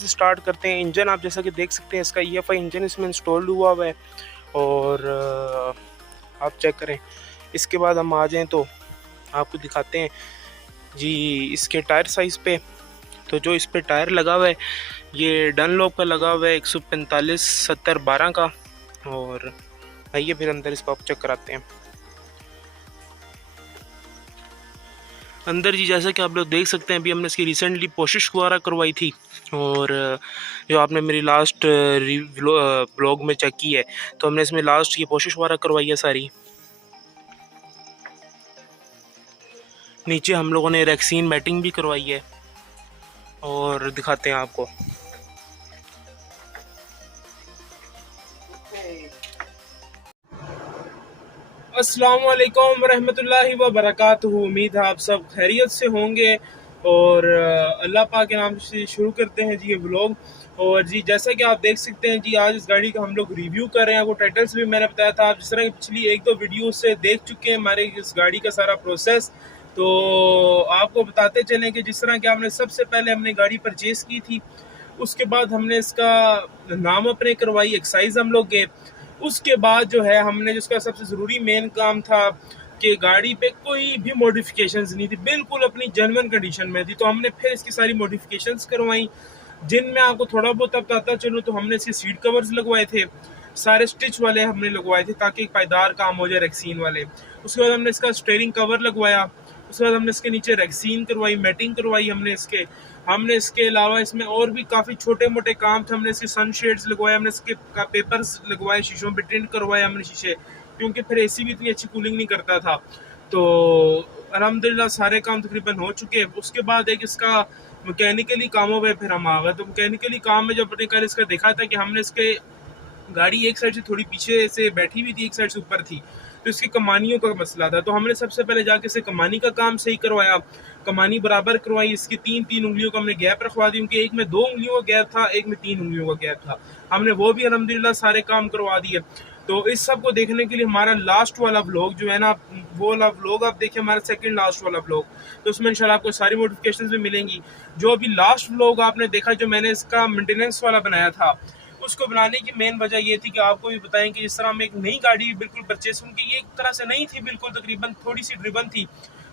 से स्टार्ट करते हैं। इंजन आप जैसा कि देख सकते हैं, इसका EFI इंजन इसमें इंस्टॉल हुआ है और आप चेक करें। इसके बाद हम आ जाएँ तो आपको दिखाते हैं जी इसके टायर साइज़ पे। तो जो इस पे टायर लगा हुआ है ये डनलॉप का लगा हुआ है 145/70/12 का। और आइए फिर अंदर इसको आप चेक कराते हैं। अंदर जी जैसा कि आप लोग देख सकते हैं, अभी हमने इसकी रिसेंटली पॉलिश वगैरह करवाई थी और जो आपने मेरी लास्ट ब्लॉग में चेक की है तो हमने इसमें लास्ट की पॉलिश वगैरह करवाई है सारी। नीचे हम लोगों ने रेक्सीन मैटिंग भी करवाई है और दिखाते हैं आपको। अस्सलाम वालेकुम रहमतुल्लाहि व बरकातुहू। उम्मीद है आप सब खैरियत से होंगे और अल्लाह पाक के नाम से शुरू करते हैं जी ये व्लॉग। और जी जैसा कि आप देख सकते हैं जी आज इस गाड़ी का हम लोग रिव्यू कर रहे हैं। वो टाइटल्स भी मैंने बताया था, आप जिस तरह की पिछली 1-2 वीडियो से देख चुके हैं हमारे इस गाड़ी का सारा प्रोसेस। तो आपको बताते चलें कि जिस तरह कि हमने सबसे पहले हमने गाड़ी परचेज़ की थी, उसके बाद हमने इसका नाम अपने करवाई, एक्साइज हम लोग गए। उसके बाद जो है हमने जिसका सबसे ज़रूरी मेन काम था कि गाड़ी पे कोई भी मॉडिफिकेशंस नहीं थी, बिल्कुल अपनी जेन्युइन कंडीशन में थी। तो हमने फिर इसकी सारी मॉडिफिकेशंस करवाई, जिनमें आपको थोड़ा बहुत अब बताता चलूँ तो हमने इसके सीट कवर्स लगवाए थे, सारे स्टिच वाले हमने लगवाए थे ताकि पायदार काम हो जाए रेक्सीन वाले। उसके बाद हमने इसका स्टीयरिंग कवर लगवाया, उसके बाद हमने इसके नीचे रेक्सीन करवाई, मैटिंग करवाई हमने इसके अलावा इसमें और भी काफ़ी छोटे मोटे काम थे। हमने इसके सनशेड्स लगवाए, हमने इसके पेपर्स लगवाए, शीशों पे टिंट करवाए हमने शीशे, क्योंकि फिर एसी भी इतनी अच्छी कूलिंग नहीं करता था। तो अल्हम्दुलिल्लाह सारे काम तकरीबन हो चुके हैं। उसके बाद एक इसका मैकेनिकली कामों पे फिर हम आ गए। तो मैकेनिकली काम में जब अपने कल इसका देखा था कि हमने इसके गाड़ी एक साइड से थोड़ी पीछे से बैठी हुई थी, एक साइड से ऊपर थी, तो इसकी कमानियों का मसला था। तो हमने सबसे पहले जाके इसे कमानी का काम सही करवाया, कमानी बराबर करवाई। इसकी 3-3 उंगलियों का हमने गैप रखवा दी, क्योंकि एक में 2 उंगलियों का गैप था, एक में 3 उंगलियों का गैप था। हमने वो भी अल्हम्दुलिल्लाह सारे काम करवा दिए। तो इस सब को देखने के लिए हमारा लास्ट वाला व्लॉग जो है ना, वो वाला व्लॉग आप देखिए, हमारा सेकंड लास्ट वाला व्लॉग। तो उसमें इंशाल्लाह आपको सारी नोटिफिकेशंस भी मिलेंगी। जो अभी लास्ट व्लॉग आपने देखा जो मैंने इसका मेंटेनेंस वाला बनाया था, उसको बनाने की मेन वजह ये थी कि आपको भी बताएं कि जिस तरह हम एक नई गाड़ी बिल्कुल परचेस, उनकी ये एक तरह से नहीं थी बिल्कुल, तकरीबन थोड़ी सी ड्रिबन थी,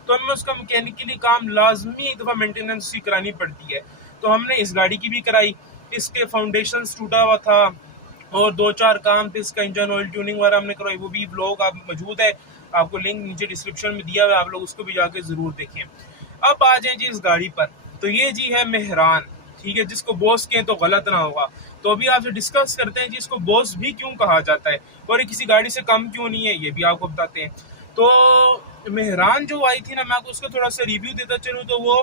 तो हमें उसका मैकेनिकली काम लाजमी एक दफ़ा मेंटेनेंस उसकी करानी पड़ती है। तो हमने इस गाड़ी की भी कराई। इसके फाउंडेशन टूटा हुआ था और 2-4 काम थे, इसका इंजन ऑयल ट्यूनिंग वगैरह हमने करवाई। वो भी ब्लॉग आप मौजूद है, आपको लिंक नीचे डिस्क्रिप्शन में दिया हुआ है, आप लोग उसको भी जाके ज़रूर देखें। अब आ जाए जी इस गाड़ी पर। तो ये जी है मेहरान, ठीक है, जिसको बॉस कहें तो गलत ना होगा। तो अभी आपसे डिस्कस करते हैं जी इसको बॉस भी क्यों कहा जाता है और ये किसी गाड़ी से कम क्यों नहीं है, ये भी आपको बताते हैं। तो मेहरान जो आई थी ना, मैं आपको उसका थोड़ा सा रिव्यू देता चलूँ तो वो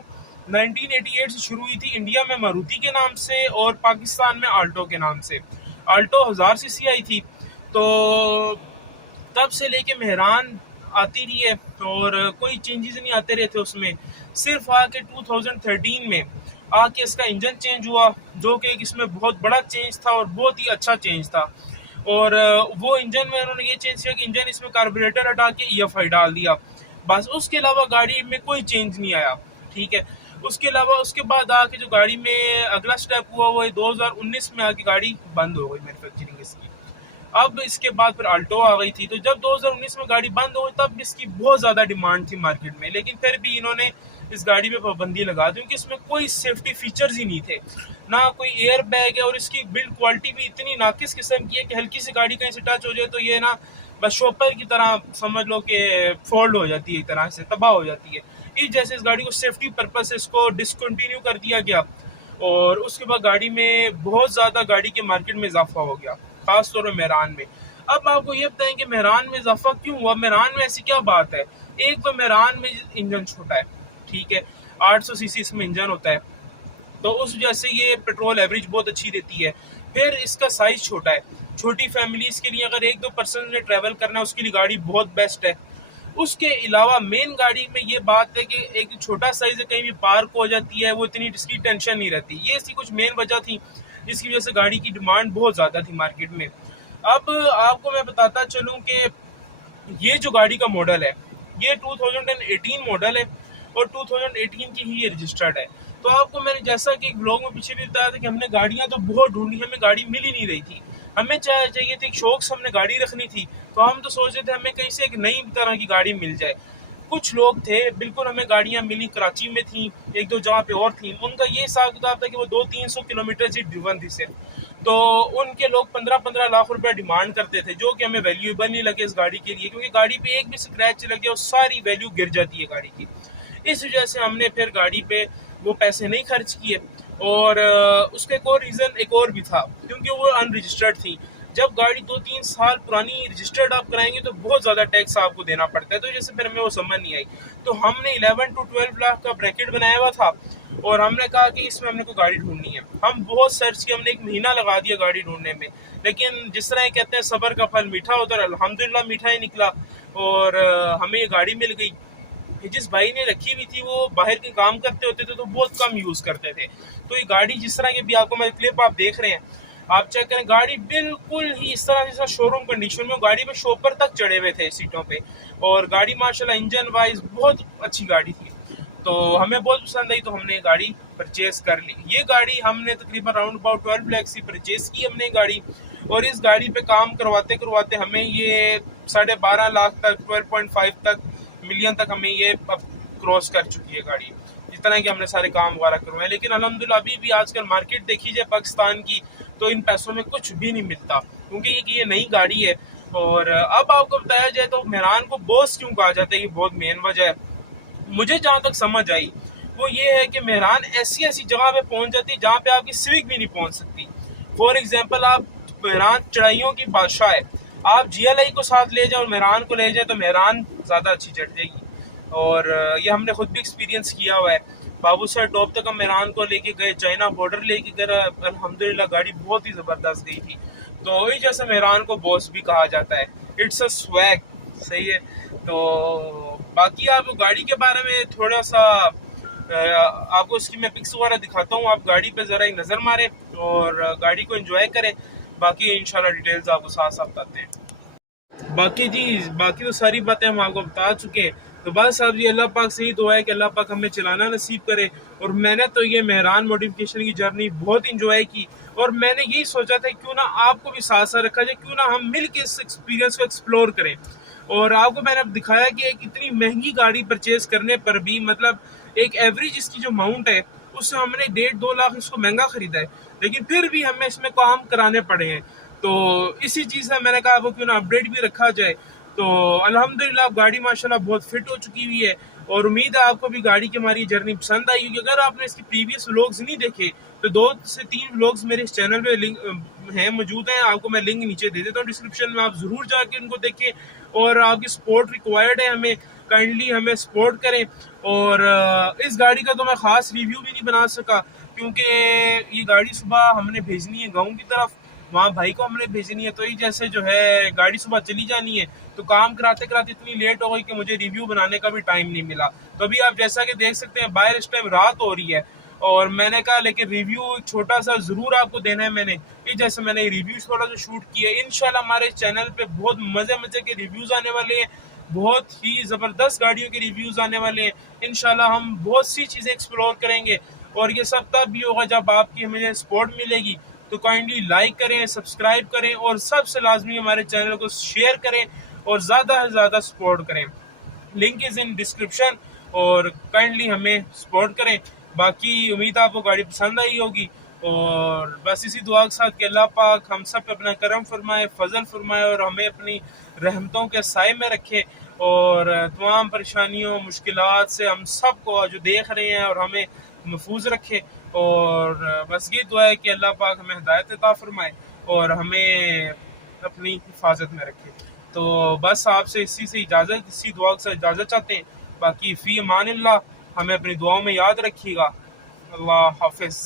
1988 से शुरू हुई थी। इंडिया में मारुति के नाम से और पाकिस्तान में आल्टो के नाम से। आल्टो 1000 सीसी आई थी, तो तब से लेके मेहरान आती रही है और कोई चेंजेस नहीं आते रहे थे उसमें। सिर्फ आके 2013 में आके इसका इंजन चेंज हुआ, जो कि इसमें बहुत बड़ा चेंज था और बहुत ही अच्छा चेंज था। और वो इंजन में उन्होंने ये चेंज किया कि इंजन इसमें कार्बोरेटर हटा के EFI डाल दिया, बस। उसके अलावा गाड़ी में कोई चेंज नहीं आया, ठीक है। उसके अलावा उसके बाद आके जो गाड़ी में अगला स्टेप हुआ वो 2019 में आके गाड़ी बंद हो गई मैन्युफैक्चरिंग इसकी। अब इसके बाद फिर अल्टो आ गई थी। तो जब 2019 में गाड़ी बंद हो गई तब इसकी बहुत ज़्यादा डिमांड थी मार्केट में, लेकिन फिर भी इन्होंने इस गाड़ी पे पाबंदी लगा दी, क्योंकि इसमें कोई सेफ्टी फीचर्स ही नहीं थे, ना कोई एयर बैग है, और इसकी बिल्ड क्वालिटी भी इतनी नाकिस किस्म की है कि हल्की सी गाड़ी कहीं से टच हो जाए तो ये ना बस शॉपर की तरह समझ लो कि फोल्ड हो जाती है, एक तरह से तबाह हो जाती है। इस जैसे इस गाड़ी को सेफ्टी पर्पज से इसको डिसकंटिन्यू कर दिया गया और उसके बाद गाड़ी में बहुत ज़्यादा गाड़ी के मार्केट में इजाफा हो गया, खास तौर पर मेहरान में। अब आपको ये बताएं कि मेहरान में इजाफा क्यों हुआ, मेहरान में ऐसी क्या बात है। एक तो मेहरान में इंजन छोटा है, ठीक है, 800 सीसी इसमें इंजन होता है, तो उस वजह से ये पेट्रोल एवरेज बहुत अच्छी देती है। फिर इसका साइज छोटा है, छोटी फैमिलीज के लिए अगर 1-2 पर्सन ने ट्रैवल करना है उसके लिए गाड़ी बहुत बेस्ट है। उसके अलावा मेन गाड़ी में ये बात है कि एक छोटा साइज है, कहीं भी पार्क हो जाती है, वो इतनी इसकी टेंशन नहीं रहती। ये ऐसी कुछ मेन वजह थी जिसकी वजह से गाड़ी की डिमांड बहुत ज़्यादा थी मार्केट में। अब आपको मैं बताता चलूँ कि ये जो गाड़ी का मॉडल है ये 2018 मॉडल है और 2018 की ही ये रजिस्टर्ड है। तो आपको मैंने जैसा कि एक ब्लॉग में पीछे भी बताया था कि हमने गाड़ियां तो बहुत ढूंढी, हमें गाड़ी मिल ही नहीं रही थी। हमें चाहिए थी, एक शौक से हमने गाड़ी रखनी थी, तो हम तो सोच रहे थे हमें कहीं से एक नई तरह की गाड़ी मिल जाए। कुछ लोग थे, बिल्कुल हमें गाड़ियां मिली, कराची में थी, एक दो जगह पे और थी, उनका ये हिसाब किताब था कि वो 200-300 किलोमीटर से ड्रिवन थी सिर्फ। तो उनके लोग 15-15 लाख रुपए डिमांड करते थे, जो कि हमें वैल्यूएबल नहीं लगे इस गाड़ी के लिए, क्योंकि गाड़ी पे एक भी स्क्रैच लग गया और सारी वैल्यू गिर जाती है गाड़ी की। इस वजह से हमने फिर गाड़ी पे वो पैसे नहीं खर्च किए। और उसका एक और रीज़न एक और भी था, क्योंकि वो अनरजिस्टर्ड थी। जब गाड़ी 2-3 साल पुरानी रजिस्टर्ड आप कराएंगे तो बहुत ज़्यादा टैक्स आपको देना पड़ता है, तो जैसे फिर हमें वो समझ नहीं आई। तो हमने 11 to 12 लाख का ब्रैकेट बनाया हुआ था और हमने कहा कि इसमें हमने को गाड़ी ढूंढनी है। हम बहुत सर्च किया, हमने 1 महीना लगा दिया गाड़ी ढूंढने में, लेकिन जिस तरह कहते हैं सब्र का फल मीठा होता है, अल्हम्दुलिल्लाह मीठा ही निकला और हमें ये गाड़ी मिल गई। जिस भाई ने रखी हुई थी वो बाहर के काम करते होते थे, तो बहुत कम यूज़ करते थे। तो ये गाड़ी जिस तरह की भी आपको मैं क्लिप आप देख रहे हैं, आप चेक करें, गाड़ी बिल्कुल ही इस तरह जैसा शोरूम कंडीशन में, गाड़ी में शॉपर तक चढ़े हुए थे सीटों पे, और गाड़ी माशाल्लाह इंजन वाइज बहुत अच्छी गाड़ी थी। तो हमें बहुत पसंद आई, तो हमने गाड़ी परचेज कर ली। ये गाड़ी हमने तकरीबन राउंड अबाउट 12 लाख से परचेज की हमने गाड़ी, और इस गाड़ी पे काम करवाते करवाते हमें ये 12.5 लाख तक, 12.5 तक मिलियन तक हमें ये अब क्रॉस कर चुकी है गाड़ी, जिस तरह कि हमने सारे काम वगैरह करवाए। लेकिन अल्हम्दुलिल्लाह अभी भी आजकल मार्केट देखी जाए पाकिस्तान की, तो इन पैसों में कुछ भी नहीं मिलता, क्योंकि ये नई गाड़ी है। और अब आपको बताया जाए तो मेहरान को बॉस क्यों कहा जाता है, ये बहुत मेन वजह है। मुझे जहाँ तक समझ आई वो ये है कि मेहरान ऐसी ऐसी जगह पे पहुंच जाती है जहाँ पे आपकी सिविक भी नहीं पहुंच सकती। फॉर एग्जाम्पल, आप मेहरान चढ़ाइयों की बादशाह है, आप GLI को साथ ले जाओ और मेहरान को ले जाए तो मेहरान ज़्यादा अच्छी चढ़ जाएगी। और ये हमने खुद भी एक्सपीरियंस किया हुआ है। बाबू सर टॉप तक हम मेहरान को लेके गए, चाइना बॉर्डर लेके गए, अल्हम्दुलिल्लाह गाड़ी बहुत ही ज़बरदस्त गई थी। तो इस जैसे मेहरान को बॉस भी कहा जाता है, इट्स अ स्वैग, सही है। तो बाकी आप गाड़ी के बारे में थोड़ा सा आपको इसकी मैं पिक्स वगैरह दिखाता हूँ, आप गाड़ी पे ज़रा एक नज़र मारें और गाड़ी को एंजॉय करें। बाकी इंशाल्लाह डिटेल्स आपको साथ साथ बताते हैं। बाकी तो सारी बातें हम आपको बता चुके हैं। तो बस अब ये अल्लाह पाक से ही दुआ है कि अल्लाह पाक हमें चलाना नसीब करे। और मैंने तो ये मेहरान मॉडिफिकेशन की जर्नी बहुत इंजॉय की, और मैंने यही सोचा था क्यों ना आपको भी साथ साथ रखा जाए, क्यों ना हम मिल के इस एक्सपीरियंस को एक्सप्लोर करें। और आपको मैंने अब दिखाया कि एक इतनी महंगी गाड़ी परचेज करने पर भी, मतलब एक एवरेज इसकी जो अमाउंट है उससे हमने 1.5-2 लाख इसको महंगा खरीदा है, लेकिन फिर भी हमें इसमें काम कराने पड़े हैं। तो इसी चीज़ से मैंने कहा वो क्यों ना अपडेट भी रखा जाए। तो अल्हम्दुलिल्लाह गाड़ी माशाल्लाह बहुत फिट हो चुकी हुई है, और उम्मीद है आपको भी गाड़ी की हमारी जर्नी पसंद आई होगी। अगर आपने इसके प्रीवियस व्लॉग्स नहीं देखे तो 2 से 3 व्लॉग्स मेरे इस चैनल पे लिंक हैं, मौजूद हैं, आपको मैं लिंक नीचे दे देता हूँ डिस्क्रिप्शन में, आप ज़रूर जाके उनको देखें। और आपकी सपोर्ट रिक्वायर्ड है, हमें काइंडली हमें सपोर्ट करें। और इस गाड़ी का तो मैं ख़ास रिव्यू भी नहीं बना सका, क्योंकि ये गाड़ी सुबह हमने भेजनी है गाँव की तरफ, वहाँ भाई को हमने भेजनी है, तो ये जैसे जो है गाड़ी सुबह चली जानी है, तो काम कराते कराते इतनी लेट हो गई कि मुझे रिव्यू बनाने का भी टाइम नहीं मिला। तो अभी आप जैसा कि देख सकते हैं बाहर इस टाइम रात हो रही है, और मैंने कहा लेकिन रिव्यू छोटा सा ज़रूर आपको देना है। मैंने ये जैसे मैंने रिव्यू थोड़ा सा शूट किया है। इंशाल्लाह हमारे चैनल पे बहुत मज़े मज़े के रिव्यूज़ आने वाले हैं, बहुत ही ज़बरदस्त गाड़ियों के रिव्यूज़ आने वाले हैं। इंशाल्लाह हम बहुत सी चीज़ें एक्सप्लोर करेंगे, और ये सब तब भी होगा जब आपकी हमें सपोर्ट मिलेगी। तो काइंडली लाइक करें, सब्सक्राइब करें, और सबसे लाजमी हमारे चैनल को शेयर करें और ज़्यादा से ज़्यादा सपोर्ट करें। लिंक इज़ इन डिस्क्रिप्शन, और काइंडली हमें सपोर्ट करें। बाकी उम्मीद आपको गाड़ी पसंद आई होगी, और बस इसी दुआ के साथ कि अल्लाह पाक हम सब पे अपना करम फरमाए, फजल फरमाए, और हमें अपनी रहमतों के साए में रखे, और तमाम परेशानियों मुश्किलात से हम सब को जो देख रहे हैं और हमें महफूज रखे। और बस ये दुआ है कि अल्लाह पाक हमें हिदायत अता फरमाए और हमें अपनी हिफाजत में रखे। तो बस आपसे इसी दुआ के साथ इजाज़त चाहते हैं। बाकी फ़ी अमानिल्लाह, हमें अपनी दुआओं में याद रखिएगा। अल्लाह हाफिज़।